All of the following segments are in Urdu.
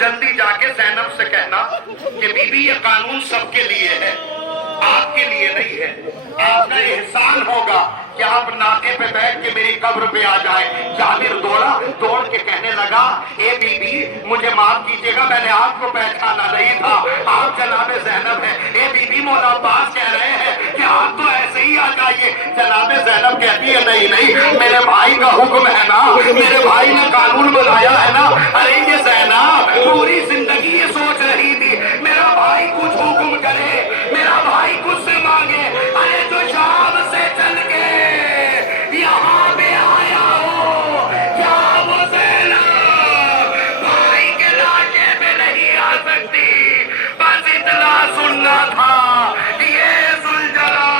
جلدی جا کے زینب سے کہنا کہ بی بی یہ قانون سب کے لیے ہے، آپ کے لیے نہیں ہے۔ آپ کا احسان ہوگا کہ آپ ناطے پہ بیٹھ کے میری قبر پہ آ جائیں۔ جابر دوڑ کے کہنے لگا اے بی بی مجھے معاف کیجیے گا، میں نے آپ کو پہچانا نہیں تھا، آپ جناب زینب ہیں۔ اے بی بی مولا عباس کہہ رہے ہیں کہ آپ تو ایسے ہی آ جائیے۔ جناب زینب کہتی ہے نہیں میرے بھائی کا حکم ہے نا، میرے بھائی نے قانون بنایا ہے نا۔ ارے یہ زینب پوری زندگی یہ سوچ رہی تھی میرا بھائی کچھ حکم کرے، میرا بھائی کچھ سے مانگے۔ ارے جو شام سے چل کے یہاں پہ آیا ہو کیا وہ زینب بھائی کے لاشے پہ نہیں آ سکتی؟ بس اتنا سننا تھا۔ یہ زلجلہ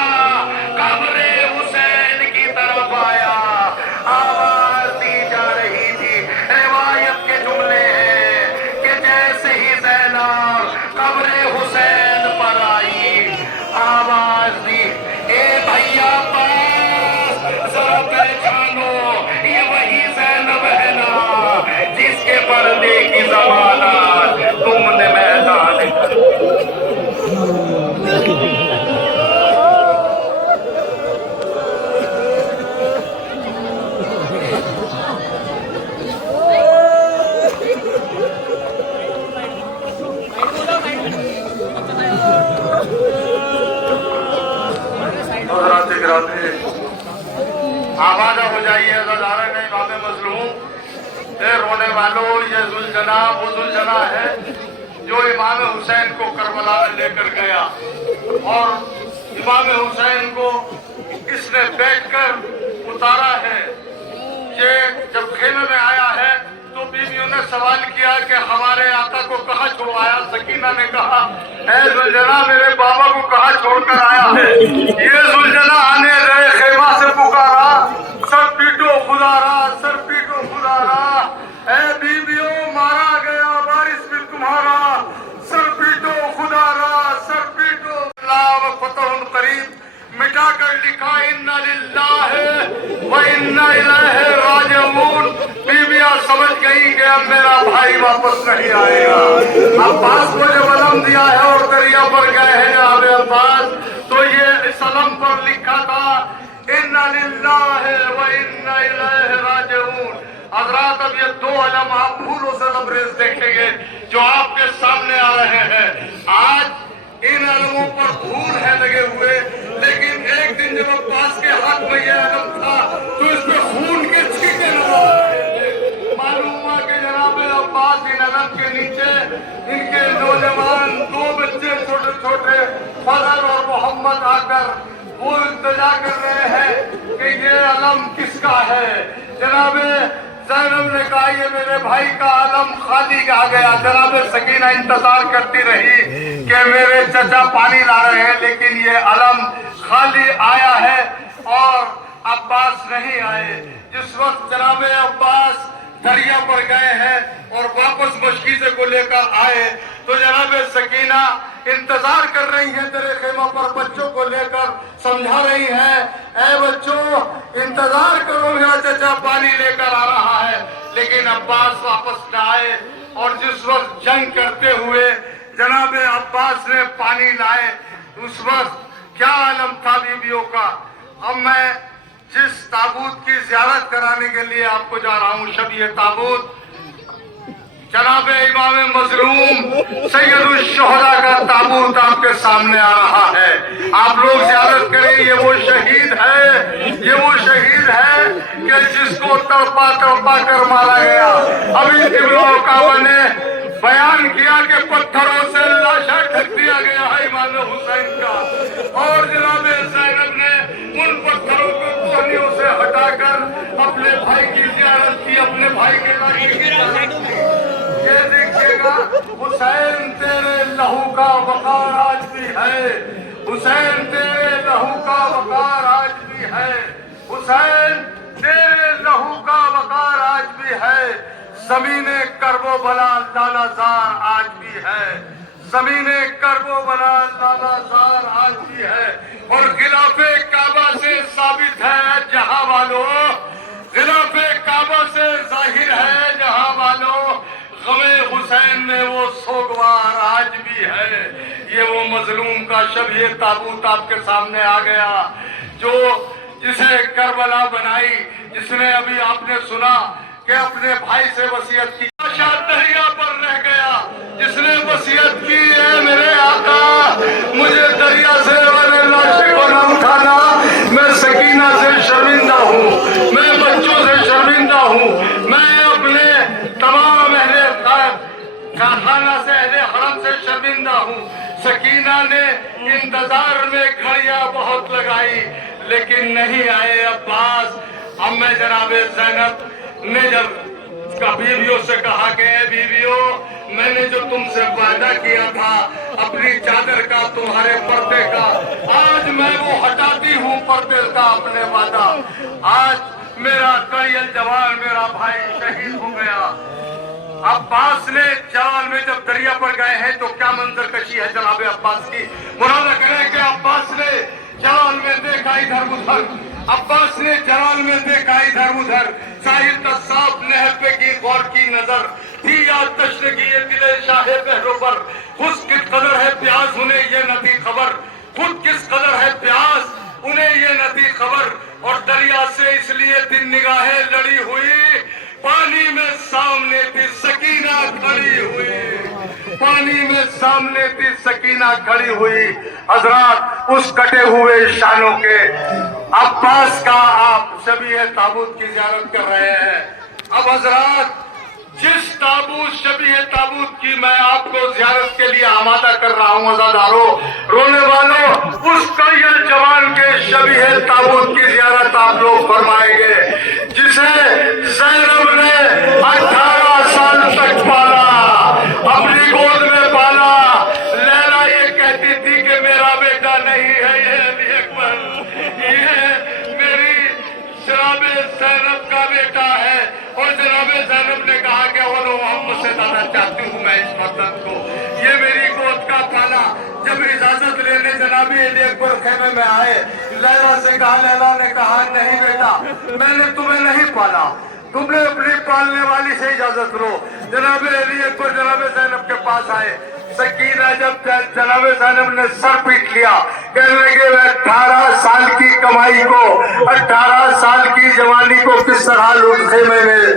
قبر حسین کی طرف آیا، آواز دی جا رہی تھی۔ روایت کے جملے ہیں کہ جیسے ہی زینب قبر حسین پر آئی آواز دی اے بھیا پاس ذرا پہچانو یہ وہی زینب ہے نا جس کے پردے کی ضمانت تم نے میدان آبادہ ہو جائیے عزادارہ کا امام مظلوم۔ اے رونے والوں یہ ذوالجلال وہ ذوالجلال ہے جو امام حسین کو کربلا میں لے کر گیا، اور امام حسین کو اس نے بیٹھ کر اتارا ہے۔ یہ جب خیمے میں آیا ہے تو بیویوں نے سوال کیا کہ ہمارے آقا کو کہاں چھوڑایا؟ سکینہ نے کہا اے ذوالجلال میرے بابا کو کہاں چھوڑ کر آیا ہے؟ یہ ذوالجلال آنے رہے خیمہ سے پکارا سر پیٹو خدا را، سر پیٹو خدا را، اے بیویوں مارا گیا وارث بھی تمہارا، سر پیٹو خدا را، سر پیٹو۔ اللہ و فتح قریب مٹا کر لکھا انا للہ و انا الیہ راجعون۔ بیویاں سمجھ گئی کہ اب میرا بھائی واپس نہیں آئے گا۔ عباس کو جب علم دیا ہے اور دریا پر گئے ہیں جناب عباس تو یہ اس علم پر لکھا تھا انا للہ و انا الیہ راجعون۔ حضرات اب یہ دو علم آپ پھولوں سے لبریز دیکھیں گے جو آپ کے سامنے آ رہے ہیں۔ آج ان علموں پر پھول ہے لگے ہوئے، لیکن ایک دن جب عباس کے ہاتھ میں یہ علم تھا تو اس میں خون کے چھینٹے نظر آ رہے تھے۔ معلوم ہوا کہ جناب عباس ان علم کے نیچے ان کے نوجوان دو بچے چھوٹے چھوٹے فضل اور محمد آ کر وہ التجا کر رہے ہیں کہ یہ علم کس کا ہے۔ جناب زینب نے کہا یہ میرے بھائی کا علم خالی آ گیا۔ جناب سکینہ انتظار کرتی رہی کہ میرے چچا پانی لا رہے ہیں، لیکن یہ علم خالی آیا ہے اور عباس نہیں آئے۔ جس وقت جناب عباس دریا پر گئے ہیں اور واپس مشکیزے کو لے کر آئے تو جناب سکینہ انتظار کر رہی ہیں تیرے خیمہ پر، بچوں کو لے کر سمجھا رہی ہیں اے بچوں انتظار کرو میرا چچا پانی لے کر آ رہا ہے۔ لیکن عباس واپس نہ آئے، اور جس وقت جنگ کرتے ہوئے جناب عباس نے پانی لائے اس وقت کیا علم تھا بیویوں کا۔ اب میں جس تابوت کی زیارت کرانے کے لیے آپ کو جا رہا ہوں، شب یہ تابوت جناب امام مظلوم سید الشہداء کا تابوت آپ کے سامنے آ رہا ہے۔ آپ لوگ زیارت کریں، یہ وہ شہید ہے، یہ وہ شہید ہے کہ جس کو تڑپا تڑپا کر مارا گیا۔ ابھی قبلہ کعبہ نے بیان کیا کہ پتھروں سے لاشا ڈھک دیا گیا ہے امام حسین کا، اور جناب زینب نے ان پتھروں کو کوہنیوں سے ہٹا کر اپنے بھائی کی زیارت کی، اپنے بھائی کے لاشے کی زیارت کی۔ یہ دیکھیے گا حسین تیرے لہو کا وقار آج بھی ہے، حسین تیرے لہو کا وقار آج بھی ہے، حسین تیرے لہو کا وقار آج بھی ہے۔ زمین کرب و بلا لالا زار آج بھی ہے، زمین کرب و بلا لالا زار آج بھی ہے، اور غلاف کعبہ سے ثابت ہے جہاں والوں، غلاف کعبہ سے ظاہر ہے جہاں والوں، غم حسین میں وہ سوگوار آج بھی ہے. یہ وہ مظلوم کا شبیہ تابوت آپ کے سامنے آ گیا جو جسے کربلا بنائی، جس نے ابھی آپ نے سنا کہ اپنے بھائی سے وصیت کی. شاید دریا پر رہ گیا جس نے وصیت کی ہے میرے آقا مجھے دریا سے والے لاشے کو نہ اٹھانا، میں سکینہ سے شرمندہ ہوں، میں بچوں سے شرمندہ ہوں، میں اپنے تمام اہل خانہ سے اہل حرم سے شرمندہ ہوں. سکینہ نے انتظار میں گھڑیاں بہت لگائی لیکن نہیں آئے عباس. اب میں جناب زینب نے جب بیویوں سے کہا کہ اے بیویوں میں نے جو تم سے وعدہ کیا تھا اپنی چادر کا تمہارے پردے کا، آج میں وہ ہٹاتی ہوں پردے کا اپنے وعدہ. آج میرا قریل جوان میرا بھائی شہید ہو گیا. عباس نے جلال میں جب دریا پر گئے ہیں تو کیا منظر کشی ہے جناب عباس کی. مرادہ کریں کہ عباس نے جلال میں دیکھا ادھر ادھر، عباس نے جلال میں دیکھا ادھر ادھر، ساحل کا صاف نہر پہ کی غور کی نظر تھی یاد تشنگی دل شاہ بحروں پر. خود کس قدر ہے پیاس انہیں یہ نہ تھی خبر، خود کس قدر ہے پیاس انہیں یہ نہ تھی خبر. اور دریا سے اس لیے دن نگاہیں لڑی ہوئی، پانی میں سامنے تھی سکینہ کھڑی ہوئی، پانی میں سامنے تھی سکینہ کھڑی ہوئی. حضرات اس کٹے ہوئے شانوں کے عباس کا آپ شبیہ تابوت کی زیارت کر رہے ہیں. اب حضرات جس تابوت شبیہ تابوت کی میں آپ کو زیارت کے لیے آمادہ کر رہا ہوں عزادارو رونے والوں، اس قریل جوان کے شبیہ تابوت کی زیارت آپ لوگ فرمائیں گے جسے زینب نے 18 سال تک پالا، اپنی گود میں پالا. لیلا یہ کہتی تھی کہ میرا بیٹا نہیں ہے یہ علی اکبر، یہ میری جناب زینب کا بیٹا ہے. اور جناب زینب نے کہا کہ اولو محمد سے زیادہ چاہتی ہوں میں اس مردد کو، یہ میری گود کا پالا. جب اجازت لینے جناب علی اکبر خیمے میں آئے، لیلا سے کہا، لیلا نے کہا نہیں بیٹا میں نے تمہیں نہیں پالا، تم نے اپنی پالنے والی سے اجازت لو. جناب علی اکبر جناب زینب کے پاس آئے. سکینہ جب جناب زینب نے سر پیٹ لیا کہنے لگے میں 18 سال کی کمائی کو، 18 سال کی جوانی کو کس طرح خیمے میں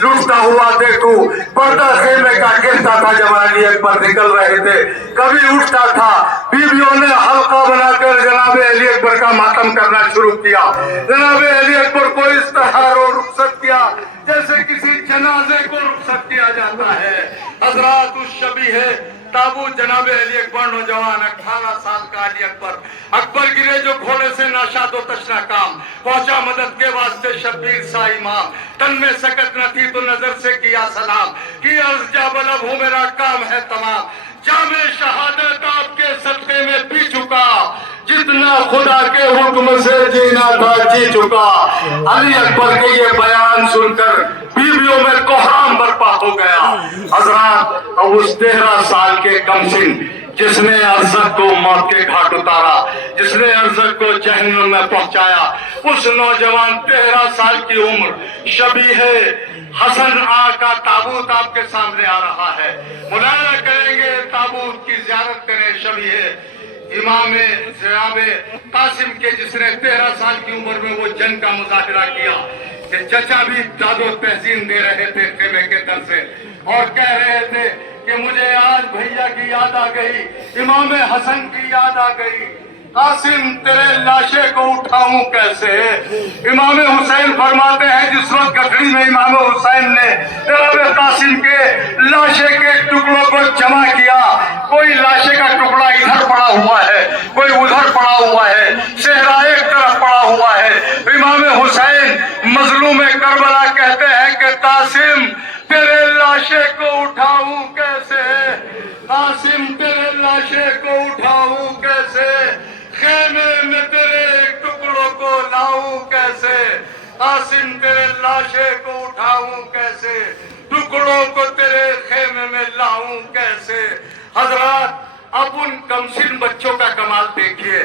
لوٹتا ہوا دیکھوں. پردہ خیمے کا گرتا تھا جب علی اکبر نکل رہے تھے، کبھی اٹھتا تھا. بیویوں نے حلقہ بنا کر جناب علی اکبر کا ماتم کرنا شروع کیا. جناب علی اکبر کو اس طرح رخصت کیا جیسے کسی جنازے کو رخصت کیا جاتا ہے. حضرات اس شبیہ تابوت جناب علی اکبر نوجوان 18 سال کا علی اکبر، اکبر گرے جو گھوڑے سے ناشاد و تشنا کام، پہنچا مدد کے واسطے شبیر سا امام. تن میں سکت نہ تھی تو نظر سے کیا سلام، کی عرض جا بلب ہوں میرا کام ہے تمام. جامع شہادت آپ کے صدقے میں پی چکا، جتنا خدا کے حکم سے جینا تھا جی چکا. علی اکبر کے یہ بیان سن کر بیویوں میں کوہرام برپا ہو گیا. حضرات اب اس 13 سال کے کمسن جس نے ارزق کو موت کے گھاٹ اتارا، جس نے ارزق کو جہنم میں پہنچایا، اس نوجوان 13 سال کی عمر شبیہ حسن آ کا تابوت آپ کے سامنے آ رہا ہے. ملاحظہ کریں گے تابوت کی زیارت کریں شبیہ امام جناب قاسم کے جس نے 13 سال کی عمر میں وہ جنگ کا مظاہرہ کیا کہ چچا بھی داد و تحسین دے رہے تھے خیمے کے در سے اور کہہ رہے تھے کہ مجھے آج بھیا کی یاد آ گئی، امام حسن کی یاد آ گئی. قاسم تیرے لاشے کو اٹھاؤں کیسے؟ امام حسین فرماتے ہیں جس وقت گٹھڑی میں امام حسین نے جناب قاسم کے لاشے کے ٹکڑوں کو جمع کیا، کوئی لاشے کا ٹکڑا ادھر پڑا ہوا ہے، کوئی ادھر پڑا ہوا ہے، صحرا ایک طرف پڑا ہوا ہے. امام حسین مظلوم کربلا کہتے ہیں کہ قاسم تیرے لاشے کو اٹھاؤں کیسے، قاسم تیرے لاشے کو اٹھاؤں کیسے، خیمے میں تیرے ٹکڑوں کو لاؤں کیسے، قاسم تیرے لاشے کو اٹھاؤں کیسے، ٹکڑوں کو تیرے خیمے میں لاؤں کیسے. حضرات اب ان کمسن بچوں کا کمال دیکھیے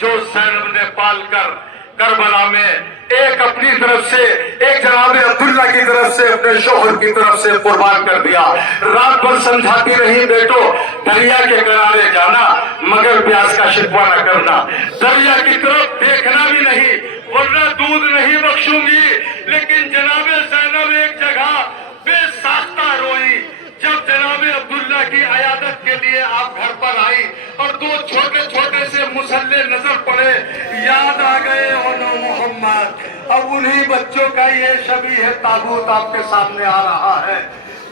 جو زینب نے پال کر کربلا میں ایک اپنی طرف سے، ایک جناب عبداللہ کی طرف سے، اپنے شوہر کی طرف سے قربان کر دیا۔ رات بھر سمجھاتی رہی بیٹو دریا کے کنارے جانا مگر پیاس کا شکوہ نہ کرنا، دریا کی طرف دیکھنا بھی نہیں ورنہ دودھ نہیں بخشوں گی۔ لیکن جناب زینب ایک جگہ بے ساختہ روئی جب جناب عبداللہ کی عیادت کے لیے آپ گھر پر آئی اور دو چھوٹے چھوٹے سے مسلح نظر پڑے، یاد آ گئے انو محمد۔ اب انہی بچوں کا یہ شبیہ تابوت آپ کے سامنے آ رہا ہے۔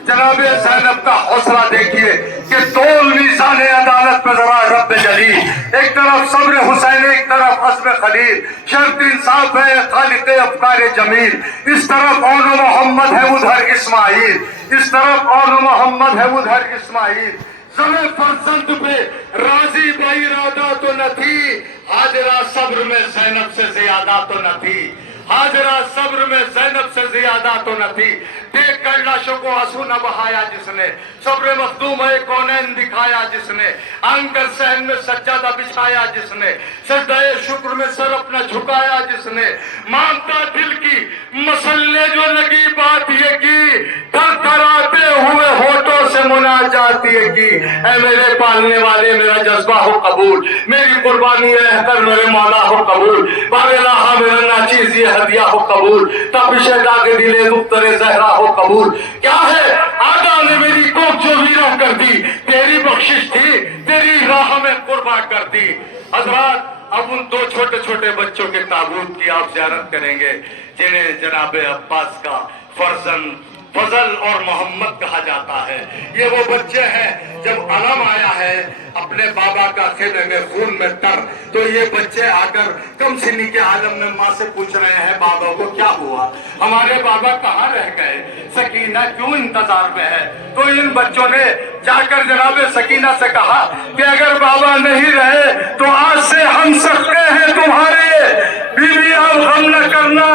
جناب زینب کا حوصلہ دیکھیے کہ تول میزان عدالت میں ذرا رب جلی، ایک طرف صبر حسین، ایک طرف عزم خلیل، شرط انصاف ہے خالق افکار جمیل، اس طرف اون محمد ہے ادھر اسماعیل، اس طرف اون محمد ہے ادھر اسماعیل۔ زمیں فرزند پہ راضی با ارادہ تو نہ تھی، ہاجرہ صبر میں زینب سے زیادہ تو نہ تھی، ہاجرہ صبر میں زینب سے زیادہ تو نہ تھی۔ دیکھ کر لاشوں کو آنسو نہ بہایا جس نے، صبر مخدوم ہے کونین دکھایا جس نے، آن کر صحن میں سجادہ بچھایا جس نے، سجدہ شکر میں سر اپنا جھکایا جس نے، مانتا دل کی مسلے جو لگی بات یہ کی، تھر تھراتے ہوئے ہونٹوں سے مناجات یہ کی، اے میرے پالنے والے میرا جذبہ ہو قبول، میری قربانی ہے کر میرے مولا ہو قبول، باب الہا میرا ناچیز یہ ہدیہ ہو قبول، تپش داغ دل دختر زہرا ہو قبول۔ کیا ہے آقا نے میری کوکھ جو ویرہ کر دی، تیری بخشش تھی تیری راہ میں قربان کر دی۔ حضرات اب ان دو چھوٹے چھوٹے بچوں کے تابوت کی آپ زیارت کریں گے جنہیں جناب عباس کا فرزند فضل اور محمد کہا جاتا ہے۔ یہ وہ بچے ہیں جب علم آیا ہے اپنے بابا کا خیمے میں خون میں تر، تو یہ بچے آ کر کم سنی کے عالم میں ماں سے پوچھ رہے ہیں بابا کو کیا ہوا، ہمارے بابا کہاں رہ گئے، سکینہ کیوں انتظار میں ہے۔ تو ان بچوں نے جا کر جناب سکینہ سے کہا کہ اگر بابا نہیں رہے تو آج سے ہم سکتے ہیں تمہارے، بیوی اب غم نہ کرنا۔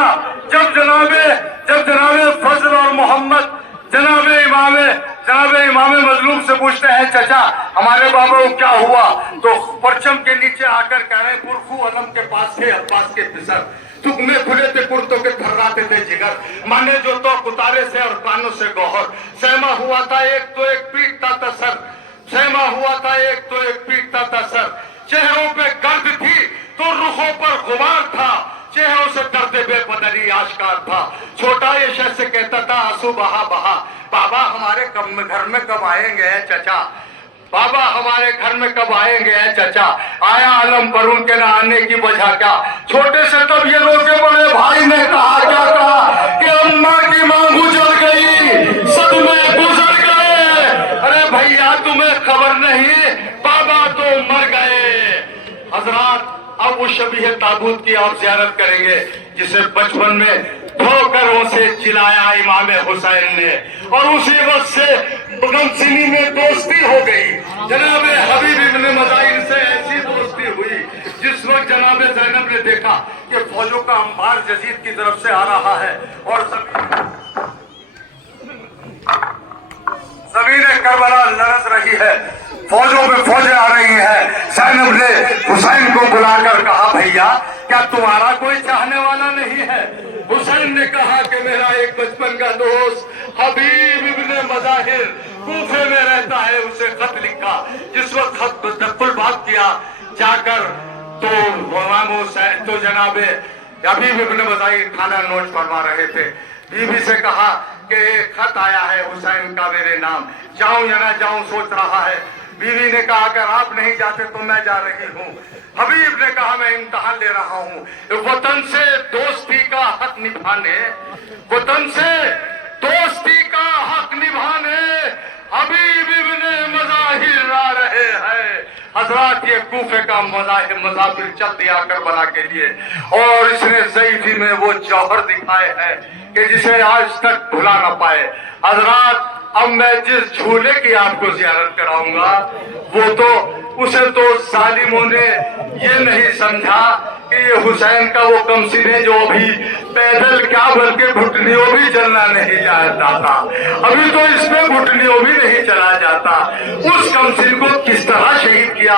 جب جناب فضل اور محمد جناب امام مظلوم سے پوچھتے ہیں چچا ہمارے بابا کو کیا ہوا، تو پرچم کے نیچے آ کر کہہ رہے پرخو علم کے پاس تھے عباس کے پسر، تکمے کھلے تھے کرتوں کے تھراتے تھے جگر، مانے جو تو کتارے سے اور کانوں سے گوہر، سہما ہوا تھا ایک تو ایک پیٹتا تھا سر، سہما ہوا تھا ایک تو ایک پیٹتا تھا سر، چہروں پہ گرد تھی تو رخوں پر غبار تھا، چہروں سے درد بے پدری آشکار تھا، چھوٹا یہ شخص سے کہتا تھا آنسو بہا بہا، بابا ہمارے گھر میں کب آئیں گے چچا، بابا ہمارے گھر میں کب آئیں گے چچا۔ آیا علم پر ان کے نہ آنے کی وجہ کیا، چھوٹے سے تب یہ روکے بڑے بھائی نے کہا کیا کہا کہ اماں کی مانگ اجڑ گئی صدمے گزر گئے، ارے بھیا تمہیں خبر نہیں بابا تو مر گئے۔ حضرات اب اس شبیہ تابوت کی آپ زیارت کریں گے جسے بچپن میں ٹھوکروں سے چلایا امام حسین نے، اور اسی وقت سے غمسینی میں دوستی ہو گئی، جناب حبیب ابن مظاہر سے ایسی دوستی ہوئی جس وقت جناب زینب نے دیکھا کہ فوجوں کا انبار یزید کی طرف سے آ رہا ہے اور زمین کربلا لرز رہی ہے، فوجوں میں فوجیں آ رہی ہیں، زینب نے حسین کو بلا کر کہا بھیا کیا تمہارا کوئی چاہنے والا نہیں ہے؟ حسین نے کہا کہ میرا ایک بچپن کا دوست حبیب ابن مظاہر کوفے میں رہتا ہے، اسے خط لکھا، جس وقت خط تدخل بات کیا جا کر تو امام حسین تو جناب حبیب ابن مظاہر کھانا نوش فرما رہے تھے، بیوی سے کہا کہ ایک خط آیا ہے حسین کا میرے نام، جاؤں یا نہ جاؤں سوچ رہا ہے۔ بیوی نے کہا اگر آپ نہیں جاتے تو میں جا رہی ہوں۔ حبیب نے کہا میں امتحان لے رہا ہوں، وطن سے دوستی کا حق نبھانے، وطن سے دوستی کا حق نبھانے حبیب ابن مظاہر آ رہے ہیں۔ حضرات یہ کوفے کا مسافر چل دیا کربلا کے لیے، اور اس نے ضعیفی میں وہ جوہر دکھائے ہیں کہ جسے آج تک بھلا نہ پائے۔ حضرات اب میں جس جھولے کی آپ کو زیارت کراؤں گا وہ تو اسے تو ظالموں نے یہ نہیں سمجھا کہ یہ حسین کا وہ کمسینے جو ابھی پیدل کیا بلکہ گھٹنیوں بھی چلنا نہیں جاتا، ابھی تو اس میں گھٹنیوں بھی نہیں چلا جاتا، اس کمسین کو کس طرح شہید کیا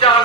4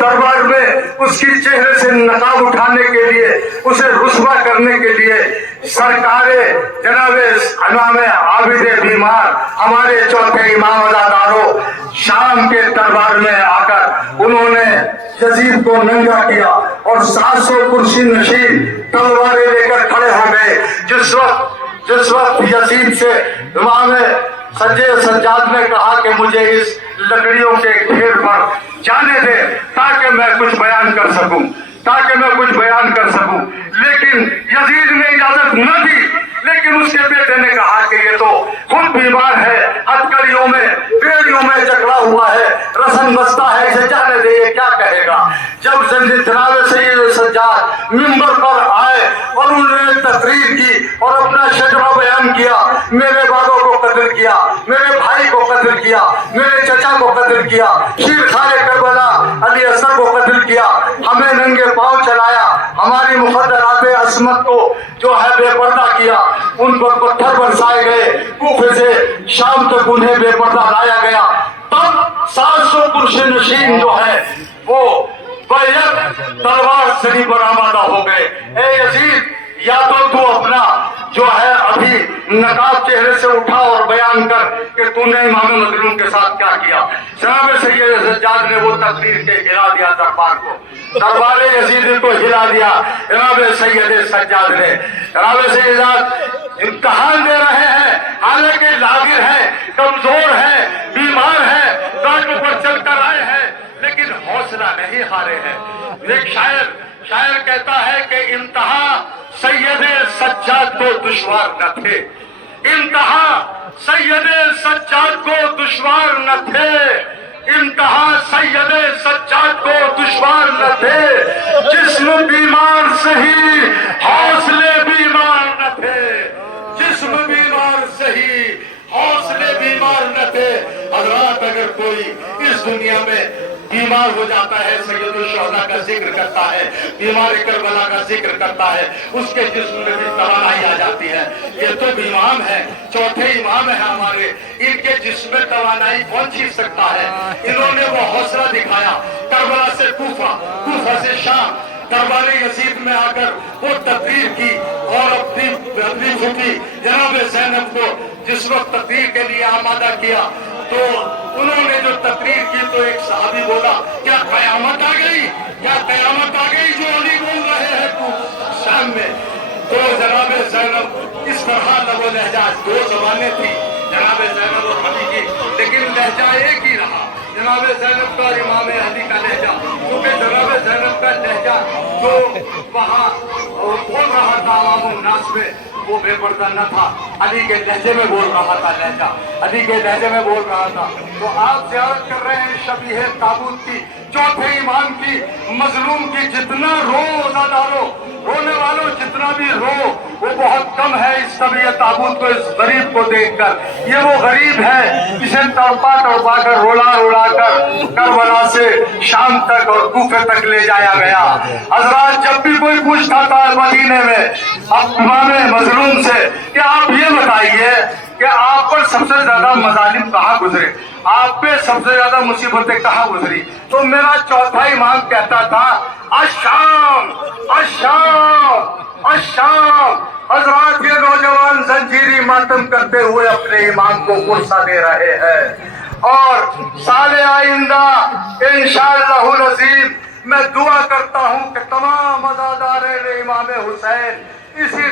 دربار میں اس کی چہرے سے نقاب اٹھانے کے لیے، اسے رسوا کرنے کے لیے سرکار جناب امام عابد بیمار ہمارے چوتھے امام عزاداروں شام کے دربار میں آ کر انہوں نے یزید کو ننگا کیا اور 700 کرسی نشین تلواریں لے کر کھڑے ہو گئے۔ جس وقت یزید سے امام سجاد نے کہا کہ مجھے اس لکڑیوں کے ڈھیر پر جانے دے تاکہ میں کچھ بیان کر سکوں، لیکن یزید نے اجازت نہ دی۔ لیکن اس کے بیٹے نے کہا کہ یہ تو خود بیمار ہے، ہتھکڑیوں میں بیڑیوں میں جکڑا ہوا ہے، رسن بستہ ہے، اسے جانے دے، یہ کیا کہے گا۔ جب جناب سید سجاد ممبر پر آئے اور انہوں نے تقریر کی اور اپنا شجرہ بیان کیا، میرے بابا کو قتل کیا، میرے بھائی کو قتل کیا، میرے چچا کو قتل کیا، شیر خان کربلا علی اصغر کو قتل کیا، ہمیں ننگے پاؤں چلایا، ہماری مقدرات عصمت کو جو ہے بے پردہ کیا، ان پر پتھر برسائے گئے، کوفے سے شام تک انہیں بے پردہ لایا گیا۔ تب 700 کرسی نشین جو ہے وہ بیعت تلوار سری پر آمادہ ہو گئے۔ اے یزید، یا تو اپنا جو ہے ابھی نقاب چہرے سے اٹھا اور بیان کر کہ تو نے امام مظلوم کے ساتھ کیا کیا۔ جناب سید سجاد نے وہ تقریر کے ہلا دیا دربار کو، دربار یزید کو ہلا دیا جناب سید سجاد نے۔ جناب سجاد امتحان دے رہے ہیں، حالانکہ لاغر ہے، کمزور ہے، بیمار ہے، گاٹوں پر چل کر آئے ہیں، لیکن حوصلہ نہیں ہارے ہیں۔ ایک شاعر کہتا ہے کہ انتہا سید سجاد کو دشوار نہ تھے، انتہا سید سجاد کو دشوار نہ تھے، انتہا سید سجاد کو دشوار نہ تھے، جسم بیمار سہی حوصلے بیمار نہ تھے، جسم بیمار سہی حوصلے بیمار نہ تھے۔ حضرات، اگر کوئی اس دنیا میں بیمار ہو جاتا ہے، سید الشہداء کا ذکر کرتا ہے، بیمار کربلا کا ذکر کرتا ہے، اس کے جسم میں بھی توانائی آ جاتی ہے۔ یہ تو امام ہے، چوتھے امام ہے ہمارے، ان کے جسم میں توانائی کون چھین سکتا ہے؟ انہوں نے وہ حوصلہ دکھایا، کربلا سے کوفہ، کوفہ سے شام، دربار یزید میں آ کر وہ تقریر کی اور اپنی پھوپھی جناب زینب کو جس وقت تقریر کے لیے آمادہ کیا تو انہوں نے جو تقریر کی تو ایک صحابی بولا، کیا قیامت آ گئی، کیا قیامت آ گئی جو علی بول رہے ہیں تو شام میں؟ تو جناب زینب اس طرح لب و لہجہ، دو زبانیں تھی جناب زینب اور علی کی، لیکن لہجہ ایک ہی رہا، جناب زینب کا اور امام علی کا لہجہ، کیونکہ جناب زینب کا لہجہ جو وہاں بول رہا تھا عوام الناس میں وہ بے پردہ نہ تھا، علی کے لہجے میں بول رہا تھا، لہجہ علی کے لہجے میں بول رہا تھا۔ تو آپ زیارت کر رہے ہیں شبیہ تابوت کی، چوتھے امام کی، مظلوم کی، جتنا رو عزادارو، رونے والوں جتنا بھی رو وہ بہت کم ہے اس شبیہ تابوت کو، اس غریب کو دیکھ کر۔ یہ وہ غریب ہے جسے تڑپا کر رولا کر کربلا سے شام تک اور کوفے تک لے جایا گیا۔ حضرات، جب بھی کوئی پوچھتا تھا مدینے میں امام مظلوم سے کہ آپ یہ بتائیے کہ آپ پر سب سے زیادہ مظالم کہاں گزرے، آپ پہ سب سے زیادہ مصیبتیں کہاں گزری، تو میرا چوتھا امام کہتا تھا الشام الشام الشام۔ حضرات، یہ نوجوان زنجیری ماتم کرتے ہوئے اپنے امام کو غصہ دے رہے ہیں، اور سال آئندہ انشاءاللہ العظیم میں دعا کرتا ہوں کہ تمام عزادارین امام حسین اسی